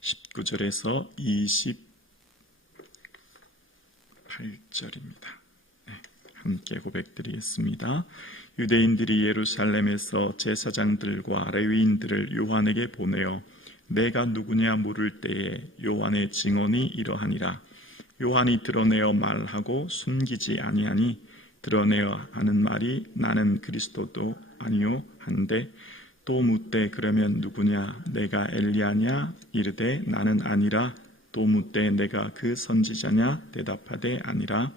19절에서 28절입니다. 함께 고백드리겠습니다. 유대인들이 예루살렘에서 제사장들과 레위인들을 요한에게 보내어 내가 누구냐 물을 때에 요한의 증언이 이러하니라. 요한이 드러내어 말하고 숨기지 아니하니 드러내어 하는 말이 나는 그리스도도 아니요 한데 또 묻되 그러면 누구냐 내가 엘리야냐 이르되 나는 아니라 또 묻되 내가 그 선지자냐 대답하되 아니라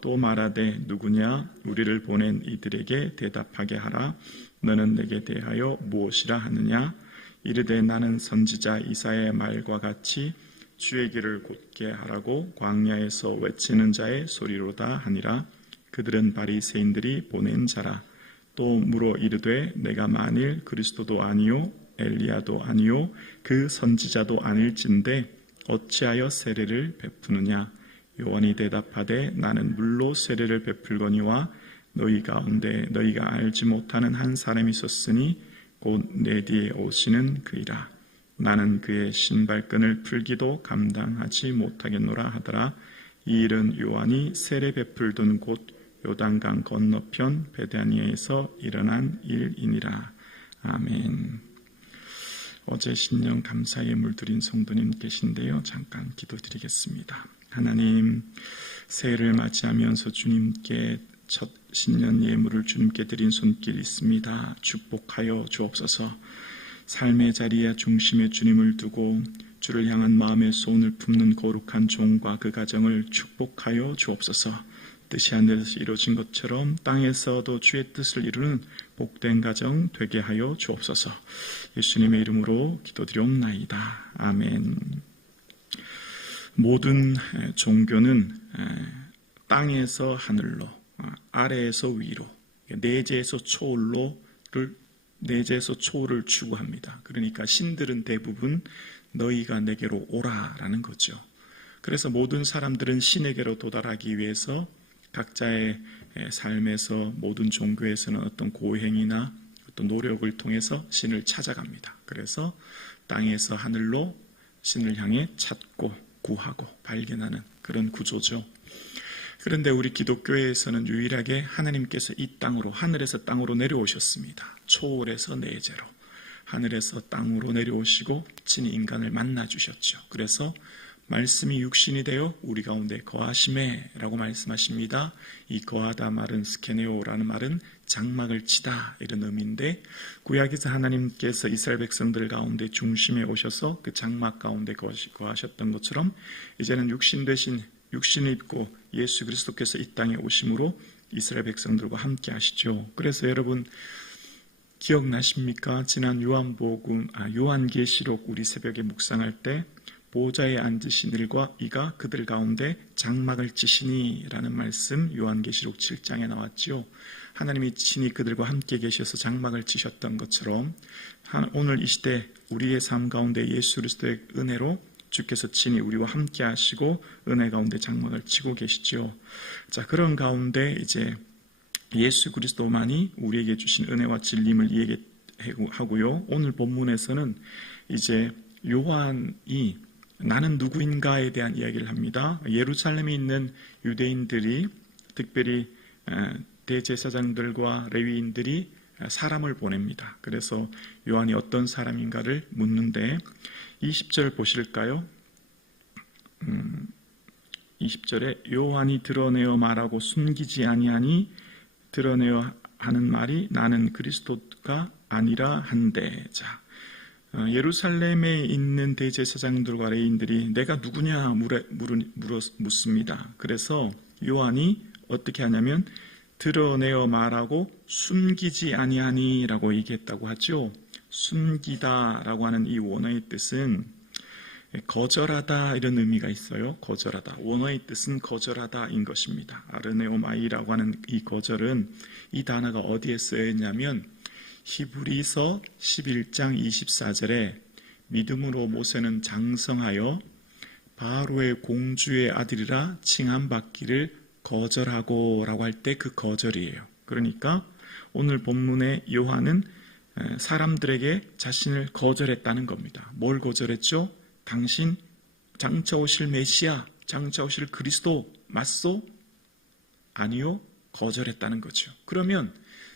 또 말하되 누구냐 우리를 보낸 이들에게 대답하게 하라. 너는 내게 대하여 무엇이라 하느냐 이르되 나는 선지자 이사야의 말과 같이 주의 길을 곧게 하라고 광야에서 외치는 자의 소리로다 하니라. 그들은 바리새인들이 보낸 자라. 또 물어 이르되 내가 만일 그리스도도 아니요 엘리야도 아니요 그 선지자도 아닐진데 어찌하여 세례를 베푸느냐. 요한이 대답하되 나는 물로 세례를 베풀거니와 너희 가운데 너희가 알지 못하는 한 사람이 있었으니 곧 내 뒤에 오시는 그이라. 나는 그의 신발끈을 풀기도 감당하지 못하겠노라 하더라. 이 일은 요한이 세례 베풀던 곳 요단강 건너편 베다니아에서 일어난 일이니라. 아멘. 어제 신령 감사 예물 드린 성도님 계신데요. 잠깐 기도드리겠습니다. 하나님, 새해를 맞이하면서 주님께 첫 신년 예물을 주님께 드린 손길 있습니다. 축복하여 주옵소서. 삶의 자리에 중심에 주님을 두고 주를 향한 마음의 소원을 품는 거룩한 종과 그 가정을 축복하여 주옵소서. 뜻이 하늘에서 이루어진 것처럼 땅에서도 주의 뜻을 이루는 복된 가정 되게 하여 주옵소서. 예수님의 이름으로 기도드리옵나이다. 아멘. 모든 종교는 땅에서 하늘로, 아래에서 위로, 내재에서 초월을 추구합니다. 그러니까 신들은 대부분 너희가 내게로 오라라는 거죠. 그래서 모든 사람들은 신에게로 도달하기 위해서 각자의 삶에서 모든 종교에서는 어떤 고행이나 어떤 노력을 통해서 신을 찾아갑니다. 그래서 땅에서 하늘로 신을 향해 찾고 구하고 발견하는 그런 구조죠. 그런데 우리 기독교에서는 유일하게 하나님께서 이 땅으로, 하늘에서 땅으로 내려오셨습니다. 초월에서 내재로 하늘에서 땅으로 내려오시고 친히 인간을 만나주셨죠. 그래서 말씀이 육신이 되어 우리 가운데 거하심에 라고 말씀하십니다. 이 거하다 말은 스케네오라는 말은 장막을 치다 이런 의미인데, 구약에서 하나님께서 이스라엘 백성들 가운데 중심에 오셔서 그 장막 가운데 거하셨던 것처럼 이제는 육신을 입고 예수 그리스도께서 이 땅에 오심으로 이스라엘 백성들과 함께 하시죠. 그래서 여러분 기억나십니까? 지난 요한계시록 우리 새벽에 묵상할 때 보좌에 앉으신 이들과 이가 그들 가운데 장막을 치시니 라는 말씀 요한계시록 7장에 나왔지요. 하나님이 친히 그들과 함께 계셔서 장막을 치셨던 것처럼 오늘 이 시대 우리의 삶 가운데 예수 그리스도의 은혜로 주께서 친히 우리와 함께 하시고 은혜 가운데 장막을 치고 계시죠. 자, 그런 가운데 이제 예수 그리스도만이 우리에게 주신 은혜와 진리를 이야기하고요. 오늘 본문에서는 이제 요한이 나는 누구인가에 대한 이야기를 합니다. 예루살렘에 있는 유대인들이, 특별히 대제사장들과 레위인들이 사람을 보냅니다. 그래서 요한이 어떤 사람인가를 묻는데 20절 보실까요? 20절에 요한이 드러내어 말하고 숨기지 아니하니 드러내어 하는 말이 나는 그리스도가 아니라 한데. 자, 예루살렘에 있는 대제사장들과 레위인들이 내가 누구냐 묻습니다. 그래서 요한이 어떻게 하냐면 드러내어 말하고 숨기지 아니하니 라고 얘기했다고 하죠. 숨기다라고 하는 이 원어의 뜻은 거절하다 이런 의미가 있어요. 거절하다. 원어의 뜻은 거절하다인 것입니다. 아르네오마이라고 하는 이 거절은 이 단어가 어디에 쓰여 있냐면 히브리서 11장 24절에 믿음으로 모세는 장성하여 바로의 공주의 아들이라 칭함받기를 거절하고 라고 할 때 그 거절이에요. 그러니까 오늘 본문의 요한은 사람들에게 자신을 거절했다는 겁니다. 뭘 거절했죠? 당신 장차 오실 메시아, 장차 오실 그리스도 맞소? 아니요, 거절했다는 거죠. 그러면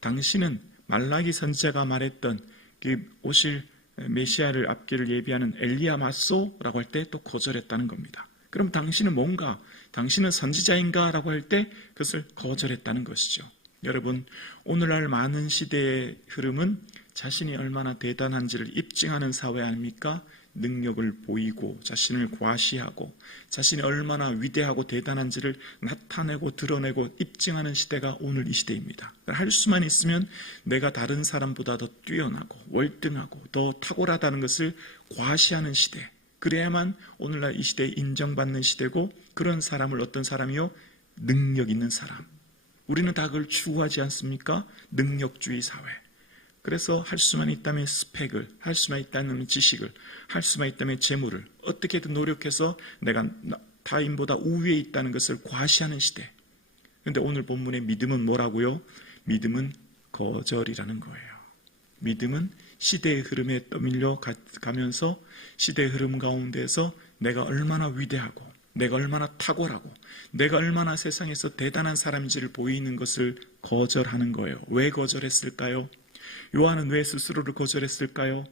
당신은 말라기 선지자가 말했던 그 오실 메시아를 앞길을 예비하는 엘리야 맞소? 라고 할 때 또 거절했다는 겁니다. 그럼 당신은 뭔가, 당신은 선지자인가? 라고 할 때 그것을 거절했다는 것이죠. 여러분, 오늘날 많은 시대의 흐름은 자신이 얼마나 대단한지를 입증하는 사회 아닙니까? 능력을 보이고 자신을 과시하고 자신이 얼마나 위대하고 대단한지를 나타내고 드러내고 입증하는 시대가 오늘 이 시대입니다. 할 수만 있으면 내가 다른 사람보다 더 뛰어나고 월등하고 더 탁월하다는 것을 과시하는 시대, 그래야만 오늘날 이 시대에 인정받는 시대고, 그런 사람을 어떤 사람이요? 능력 있는 사람. 우리는 다 그걸 추구하지 않습니까? 능력주의 사회. 그래서 할 수만 있다면 스펙을, 할 수만 있다면 지식을, 할 수만 있다면 재물을 어떻게든 노력해서 내가 타인보다 우위에 있다는 것을 과시하는 시대. 그런데 오늘 본문의 믿음은 뭐라고요? 믿음은 거절이라는 거예요. 믿음은 시대의 흐름에 떠밀려 가면서 시대의 흐름 가운데서 내가 얼마나 위대하고 내가 얼마나 탁월하고 내가 얼마나 세상에서 대단한 사람인지를 보이는 것을 거절하는 거예요. 왜 거절했을까요? 요한은 왜 스스로를 거절했을까요?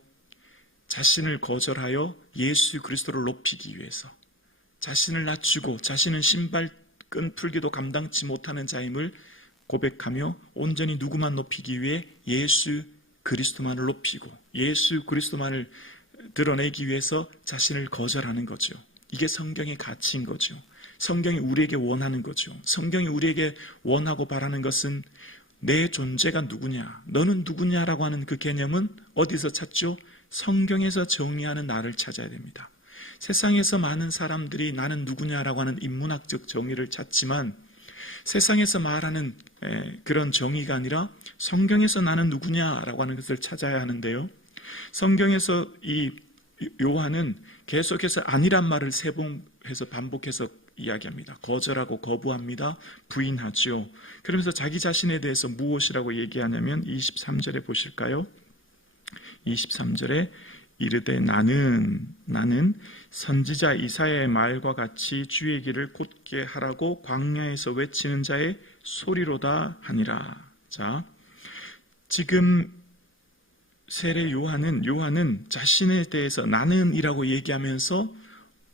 자신을 거절하여 예수 그리스도를 높이기 위해서, 자신을 낮추고 자신은 신발끈 풀기도 감당치 못하는 자임을 고백하며 온전히 누구만 높이기 위해 예수 그리스도만을 높이고 예수 그리스도만을 드러내기 위해서 자신을 거절하는 거죠. 이게 성경의 가치인 거죠. 성경이 우리에게 원하는 거죠. 성경이 우리에게 원하고 바라는 것은 내 존재가 누구냐, 너는 누구냐라고 하는 그 개념은 어디서 찾죠? 성경에서 정의하는 나를 찾아야 됩니다. 세상에서 많은 사람들이 나는 누구냐라고 하는 인문학적 정의를 찾지만 세상에서 말하는 그런 정의가 아니라 성경에서 나는 누구냐라고 하는 것을 찾아야 하는데요. 성경에서 이 요한은 계속해서 아니란 말을 세 번 해서 반복해서 이야기합니다. 거절하고 거부합니다. 부인하죠. 그러면서 자기 자신에 대해서 무엇이라고 얘기하냐면 23절에 보실까요? 23절에 이르되 나는 선지자 이사야의 말과 같이 주의 길을 곧게 하라고 광야에서 외치는 자의 소리로다 하니라. 자, 지금 세례 요한은 자신에 대해서 나는이라고 얘기하면서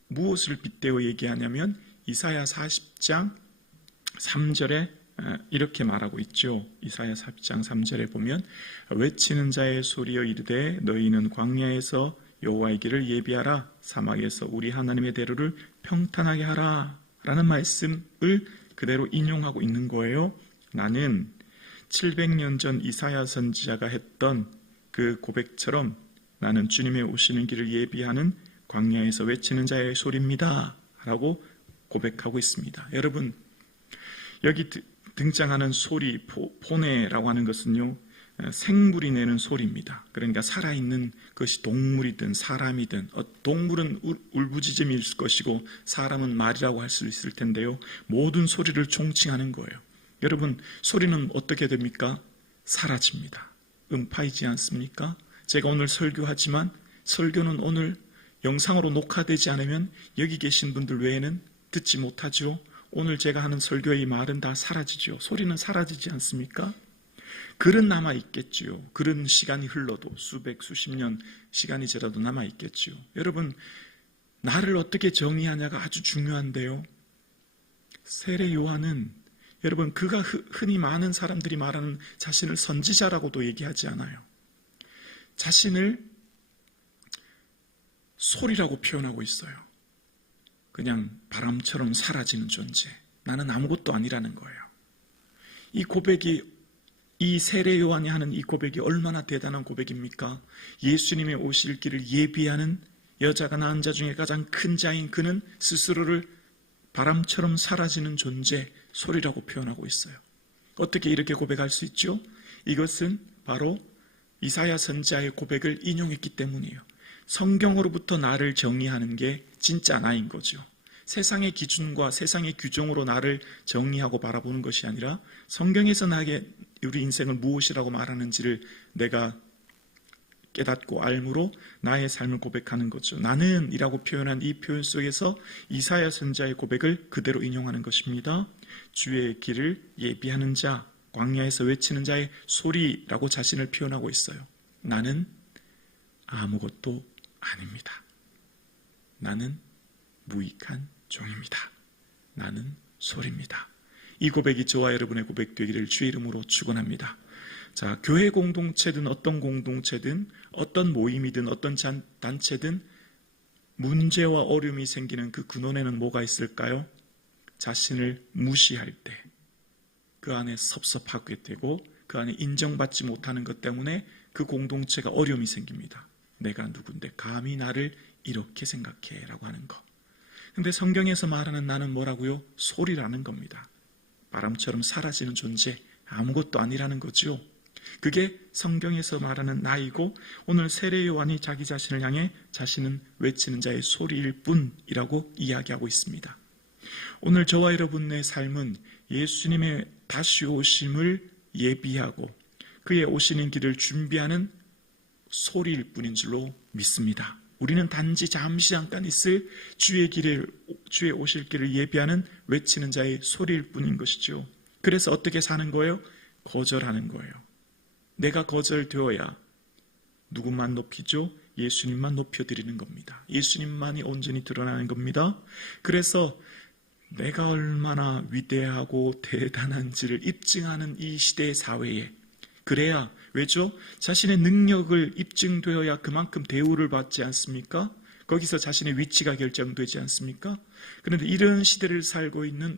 무엇을 빗대어 얘기하냐면 이사야 40장 3절에 이렇게 말하고 있죠. 이사야 40장 3절에 보면 외치는 자의 소리여 이르되 너희는 광야에서 여호와의 길을 예비하라, 사막에서 우리 하나님의 대로를 평탄하게 하라 라는 말씀을 그대로 인용하고 있는 거예요. 나는 700년 전 이사야 선지자가 했던 그 고백처럼 나는 주님의 오시는 길을 예비하는 광야에서 외치는 자의 소리입니다 라고 고백하고 있습니다. 여러분, 여기 등장하는 소리, 포네라고 하는 것은요, 생물이 내는 소리입니다. 그러니까 살아있는 것이 동물이든 사람이든, 동물은 울부짖음일 것이고 사람은 말이라고 할 수 있을 텐데요, 모든 소리를 총칭하는 거예요. 여러분, 소리는 어떻게 됩니까? 사라집니다. 음파이지 않습니까? 제가 오늘 설교하지만 설교는 오늘 영상으로 녹화되지 않으면 여기 계신 분들 외에는 듣지 못하죠. 오늘 제가 하는 설교의 말은 다 사라지죠. 소리는 사라지지 않습니까? 글은 남아있겠지요. 글은 시간이 흘러도 수백, 수십 년 시간이 지나도 남아있겠지요. 여러분, 나를 어떻게 정의하냐가 아주 중요한데요. 세례 요한은 여러분, 그가 흔히 많은 사람들이 말하는 자신을 선지자라고도 얘기하지 않아요. 자신을 소리라고 표현하고 있어요. 그냥 바람처럼 사라지는 존재. 나는 아무것도 아니라는 거예요. 이 고백이, 이 세례 요한이 하는 이 고백이 얼마나 대단한 고백입니까? 예수님의 오실 길을 예비하는 여자가 낳은 자 중에 가장 큰 자인 그는 스스로를 바람처럼 사라지는 존재, 소리라고 표현하고 있어요. 어떻게 이렇게 고백할 수 있죠? 이것은 바로 이사야 선지자의 고백을 인용했기 때문이에요. 성경으로부터 나를 정의하는 게 진짜 나인 거죠. 세상의 기준과 세상의 규정으로 나를 정의하고 바라보는 것이 아니라 성경에서 나에게 우리 인생을 무엇이라고 말하는지를 내가 깨닫고 알므로 나의 삶을 고백하는 거죠. 나는 이라고 표현한 이 표현 속에서 이사야 선지자의 고백을 그대로 인용하는 것입니다. 주의 길을 예비하는 자, 광야에서 외치는 자의 소리라고 자신을 표현하고 있어요. 나는 아무것도 아닙니다. 나는 무익한 종입니다. 나는 소리입니다. 이 고백이 저와 여러분의 고백 되기를 주의 이름으로 축원합니다. 자, 교회 공동체든 어떤 공동체든 어떤 모임이든 어떤 단체든 문제와 어려움이 생기는 그 근원에는 뭐가 있을까요? 자신을 무시할 때 그 안에 섭섭하게 되고 그 안에 인정받지 못하는 것 때문에 그 공동체가 어려움이 생깁니다. 내가 누군데 감히 나를 이렇게 생각해 라고 하는 것. 근데 성경에서 말하는 나는 뭐라고요? 소리라는 겁니다. 바람처럼 사라지는 존재, 아무것도 아니라는 거죠. 그게 성경에서 말하는 나이고 오늘 세례 요한이 자기 자신을 향해 자신은 외치는 자의 소리일 뿐이라고 이야기하고 있습니다. 오늘 저와 여러분의 삶은 예수님의 다시 오심을 예비하고 그의 오시는 길을 준비하는 소리일 뿐인 줄로 믿습니다. 우리는 단지 잠시 잠깐 있을 주의 오실 길을 예비하는 외치는 자의 소리일 뿐인 것이죠. 그래서 어떻게 사는 거예요? 거절하는 거예요. 내가 거절되어야 누구만 높이죠? 예수님만 높여드리는 겁니다. 예수님만이 온전히 드러나는 겁니다. 그래서 내가 얼마나 위대하고 대단한지를 입증하는 이 시대의 사회에 그래야 왜죠? 자신의 능력을 입증되어야 그만큼 대우를 받지 않습니까? 거기서 자신의 위치가 결정되지 않습니까? 그런데 이런 시대를 살고 있는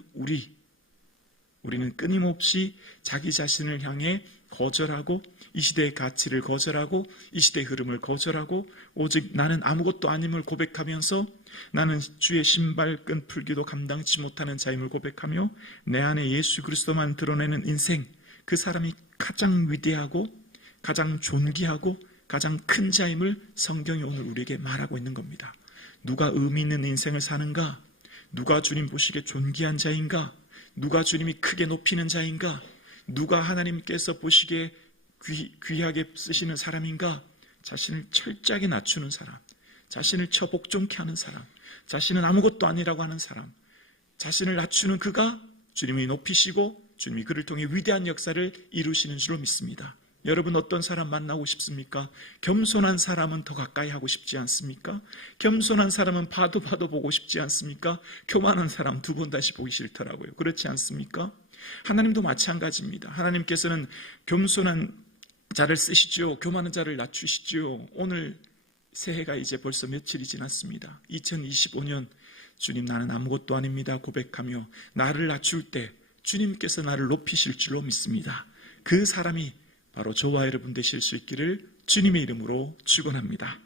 우리는 끊임없이 자기 자신을 향해 거절하고 이 시대의 가치를 거절하고 이 시대의 흐름을 거절하고 오직 나는 아무것도 아님을 고백하면서 나는 주의 신발끈 풀기도 감당치 못하는 자임을 고백하며 내 안에 예수 그리스도만 드러내는 인생, 그 사람이 가장 위대하고 가장 존귀하고 가장 큰 자임을 성경이 오늘 우리에게 말하고 있는 겁니다. 누가 의미 있는 인생을 사는가? 누가 주님 보시기에 존귀한 자인가? 누가 주님이 크게 높이는 자인가? 누가 하나님께서 보시기에 귀하게 쓰시는 사람인가? 자신을 철저하게 낮추는 사람, 자신을 처복종케 하는 사람, 자신은 아무것도 아니라고 하는 사람, 자신을 낮추는 그가 주님이 높이시고 주님이 그를 통해 위대한 역사를 이루시는 줄로 믿습니다. 여러분 어떤 사람 만나고 싶습니까? 겸손한 사람은 더 가까이 하고 싶지 않습니까? 겸손한 사람은 봐도 보고 싶지 않습니까? 교만한 사람 두 번 다시 보기 싫더라고요. 그렇지 않습니까? 하나님도 마찬가지입니다. 하나님께서는 겸손한 자를 쓰시죠. 교만한 자를 낮추시죠. 오늘 새해가 이제 벌써 며칠이 지났습니다. 2025년 주님 나는 아무것도 아닙니다 고백하며 나를 낮출 때 주님께서 나를 높이실 줄로 믿습니다. 그 사람이 바로 저와 여러분 되실 수 있기를 주님의 이름으로 축원합니다.